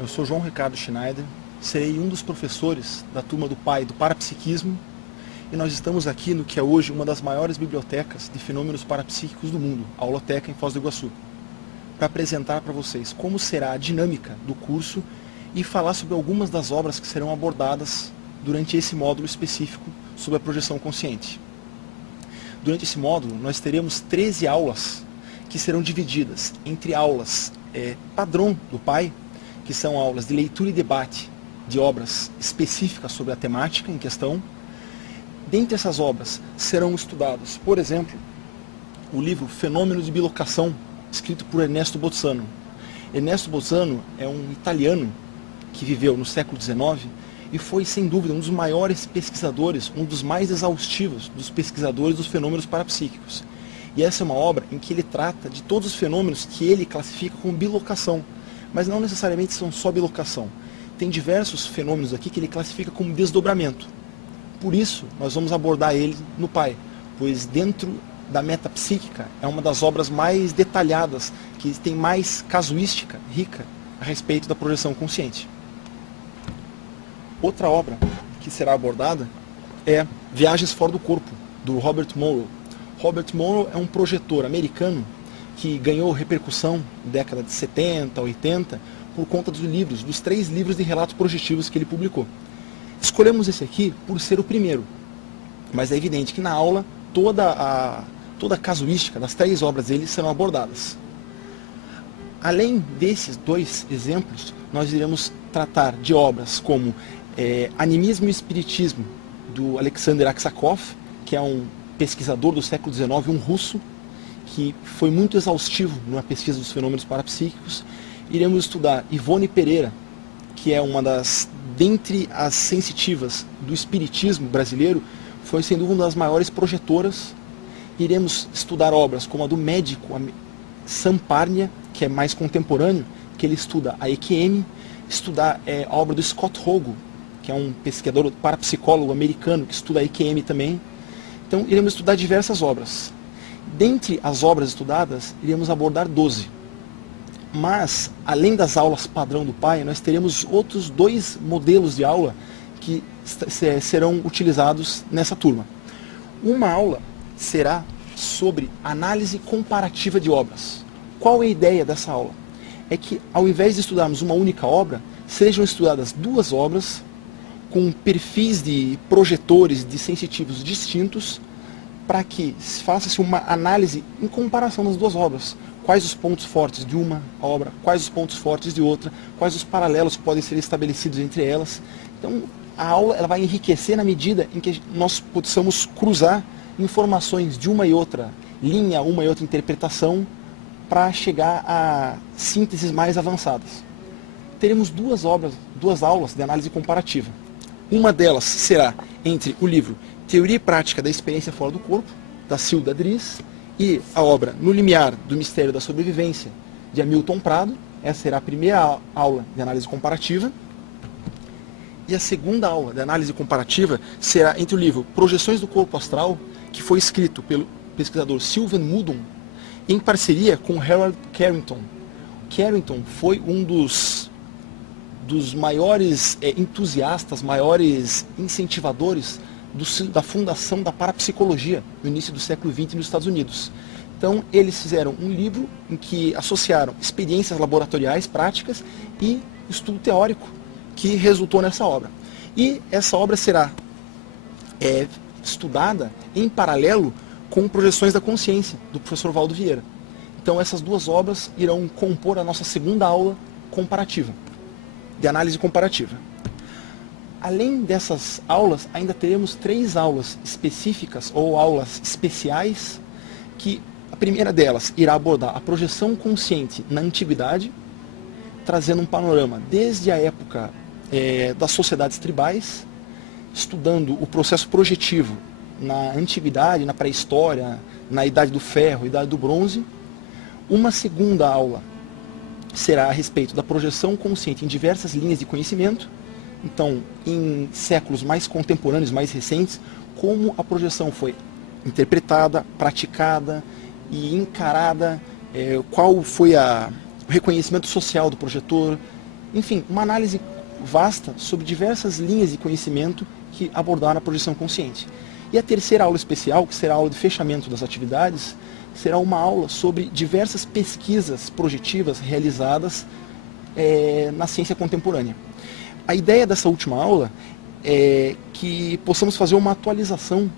eu sou João Ricardo Schneider, serei um dos professores da turma do PAI do Parapsiquismo e nós estamos aqui no que é hoje uma das maiores bibliotecas de fenômenos parapsíquicos do mundo, a Holoteca em Foz do Iguaçu, para apresentar para vocês como será a dinâmica do curso e falar sobre algumas das obras que serão abordadas durante esse módulo específico sobre a projeção consciente. Durante esse módulo nós teremos 13 aulas que serão divididas entre aulas padrão do PAI, que são aulas de leitura e debate de obras específicas sobre a temática em questão. Dentre essas obras serão estudados, por exemplo, o livro Fenômenos de Bilocação, escrito por Ernesto Bolzano. Ernesto Bolzano é um italiano que viveu no século XIX e foi, sem dúvida, um dos maiores pesquisadores, um dos mais exaustivos dos pesquisadores dos fenômenos parapsíquicos. E essa é uma obra em que ele trata de todos os fenômenos que ele classifica como bilocação, mas não necessariamente são só bilocação. Tem diversos fenômenos aqui que ele classifica como desdobramento. Por isso, nós vamos abordar ele no PAI, pois dentro da metapsíquica é uma das obras mais detalhadas, que tem mais casuística rica a respeito da projeção consciente. Outra obra que será abordada é Viagens Fora do Corpo, do Robert Monroe. Robert Monroe é um projetor americano que ganhou repercussão na década de 70, 80, por conta dos livros, dos 3 livros de relatos projetivos que ele publicou. Escolhemos esse aqui por ser o primeiro, mas é evidente que na aula toda a casuística das 3 obras dele serão abordadas. Além desses 2 exemplos, nós iremos tratar de obras como Animismo e Espiritismo, do Alexander Aksakov, que é um pesquisador do século XIX, um russo, que foi muito exaustivo na pesquisa dos fenômenos parapsíquicos. Iremos estudar Ivone Pereira, que é uma das, dentre as sensitivas do espiritismo brasileiro, foi sem dúvida uma das maiores projetoras. Iremos estudar obras como a do médico Samparnia, que é mais contemporâneo, que ele estuda a EQM, estudar a obra do Scott Rogo, que é um pesquisador parapsicólogo americano que estuda a EQM também. Então, iremos estudar diversas obras. Dentre as obras estudadas, iremos abordar 12. Mas, além das aulas padrão do PAI, nós teremos outros 2 modelos de aula que serão utilizados nessa turma. Uma aula será sobre análise comparativa de obras. Qual é a ideia dessa aula? É que, ao invés de estudarmos uma única obra, sejam estudadas 2 obras com perfis de projetores, de sensitivos distintos, para que faça-se uma análise em comparação das 2 obras. Quais os pontos fortes de uma obra, quais os pontos fortes de outra, quais os paralelos que podem ser estabelecidos entre elas. Então, a aula ela vai enriquecer na medida em que nós possamos cruzar informações de uma e outra linha, uma e outra interpretação, para chegar a sínteses mais avançadas. Teremos 2 aulas de análise comparativa. Uma delas será entre o livro Teoria e Prática da Experiência Fora do Corpo, da Cilda Dries, e a obra No Limiar do Mistério da Sobrevivência, de Hamilton Prado. Essa será a primeira aula de análise comparativa. E a segunda aula de análise comparativa será entre o livro Projeções do Corpo Astral, que foi escrito pelo pesquisador Sylvan Mudon, em parceria com Harold Carrington. Carrington foi um dos maiores entusiastas, maiores incentivadores da fundação da parapsicologia no início do século XX nos Estados Unidos. Então, eles fizeram um livro em que associaram experiências laboratoriais, práticas e estudo teórico que resultou nessa obra. E essa obra será estudada em paralelo com Projeções da Consciência, do professor Valdo Vieira. Então, essas 2 obras irão compor a nossa segunda aula comparativa, de análise comparativa. Além dessas aulas, ainda teremos 3 aulas específicas ou aulas especiais, que a primeira delas irá abordar a projeção consciente na antiguidade, trazendo um panorama desde a época das sociedades tribais, estudando o processo projetivo na antiguidade, na pré-história, na Idade do Ferro, Idade do Bronze. Uma segunda aula será a respeito da projeção consciente em diversas linhas de conhecimento. Então, em séculos mais contemporâneos, mais recentes, como a projeção foi interpretada, praticada e encarada, qual foi o reconhecimento social do projetor, Enfim, uma análise vasta sobre diversas linhas de conhecimento que abordaram a projeção consciente. E a terceira aula especial, que será a aula de fechamento das atividades, será uma aula sobre diversas pesquisas projetivas realizadas na ciência contemporânea. A ideia dessa última aula é que possamos fazer uma atualização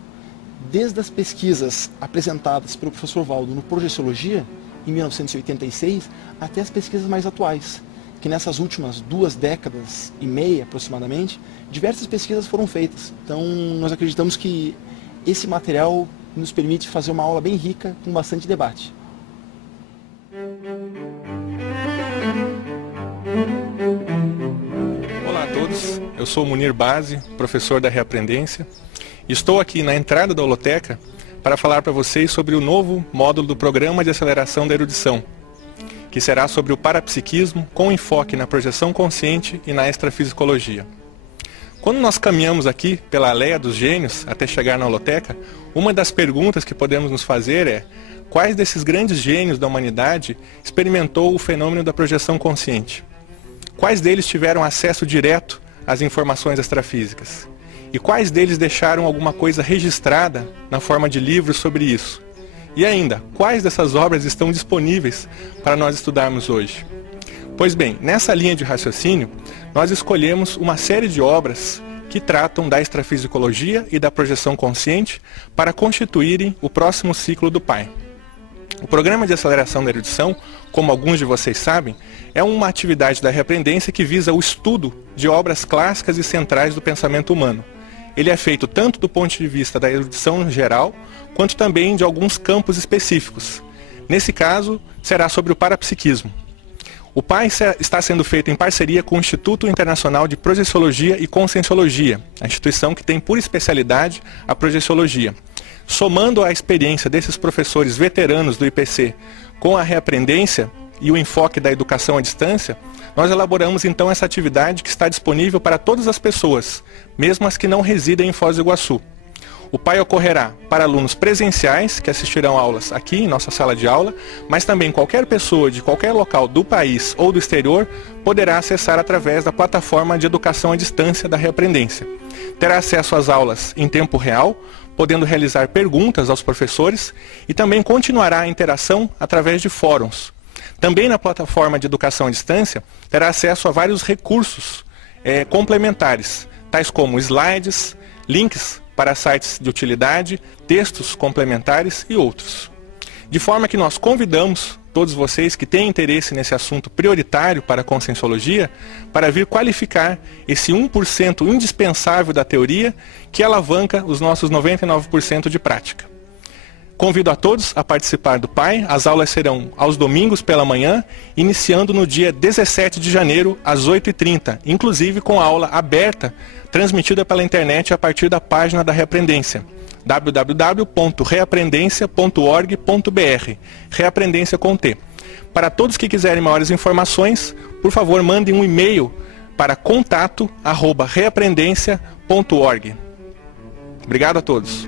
desde as pesquisas apresentadas pelo professor Valdo no Projeciologia, em 1986, até as pesquisas mais atuais, que nessas últimas 2 décadas e meia, aproximadamente, diversas pesquisas foram feitas. Então, nós acreditamos que esse material nos permite fazer uma aula bem rica, com bastante debate. Olá a todos, eu sou o Munir Base, professor da Reaprendência. Estou aqui na entrada da holoteca para falar para vocês sobre o novo módulo do Programa de Aceleração da Erudição, que será sobre o parapsiquismo com enfoque na projeção consciente e na extrafisicologia. Quando nós caminhamos aqui pela Aleia dos Gênios até chegar na holoteca, uma das perguntas que podemos nos fazer é: quais desses grandes gênios da humanidade experimentou o fenômeno da projeção consciente? Quais deles tiveram acesso direto às informações extrafísicas? E quais deles deixaram alguma coisa registrada na forma de livros sobre isso? E ainda, quais dessas obras estão disponíveis para nós estudarmos hoje? Pois bem, nessa linha de raciocínio, nós escolhemos uma série de obras que tratam da extrafisicologia e da projeção consciente para constituírem o próximo ciclo do Pai. O Programa de Aceleração da Erudição, como alguns de vocês sabem, é uma atividade da Reaprendência que visa o estudo de obras clássicas e centrais do pensamento humano. Ele é feito tanto do ponto de vista da erudição geral, quanto também de alguns campos específicos. Nesse caso, será sobre o parapsiquismo. O PAI está sendo feito em parceria com o Instituto Internacional de Projeciologia e Conscienciologia, a instituição que tem por especialidade a projeciologia. Somando a experiência desses professores veteranos do IPC com a Reaprendência e o enfoque da educação à distância, nós elaboramos então essa atividade que está disponível para todas as pessoas, mesmo as que não residem em Foz do Iguaçu. O PAI ocorrerá para alunos presenciais, que assistirão aulas aqui em nossa sala de aula, mas também qualquer pessoa de qualquer local do país ou do exterior poderá acessar através da plataforma de educação à distância da Reaprendência. Terá acesso às aulas em tempo real, podendo realizar perguntas aos professores, e também continuará a interação através de fóruns. Também na plataforma de educação à distância terá acesso a vários recursos complementares, tais como slides, links para sites de utilidade, textos complementares e outros. De forma que nós convidamos todos vocês que têm interesse nesse assunto prioritário para a conscienciologia para vir qualificar esse 1% indispensável da teoria que alavanca os nossos 99% de prática. Convido a todos a participar do PAI. As aulas serão aos domingos pela manhã, iniciando no dia 17 de janeiro, às 8h30, inclusive com a aula aberta, transmitida pela internet a partir da página da Reaprendência, www.reaprendência.org.br, Reaprendência com T. Para todos que quiserem maiores informações, por favor, mandem um e-mail para contato@reaprendência.org. Obrigado a todos.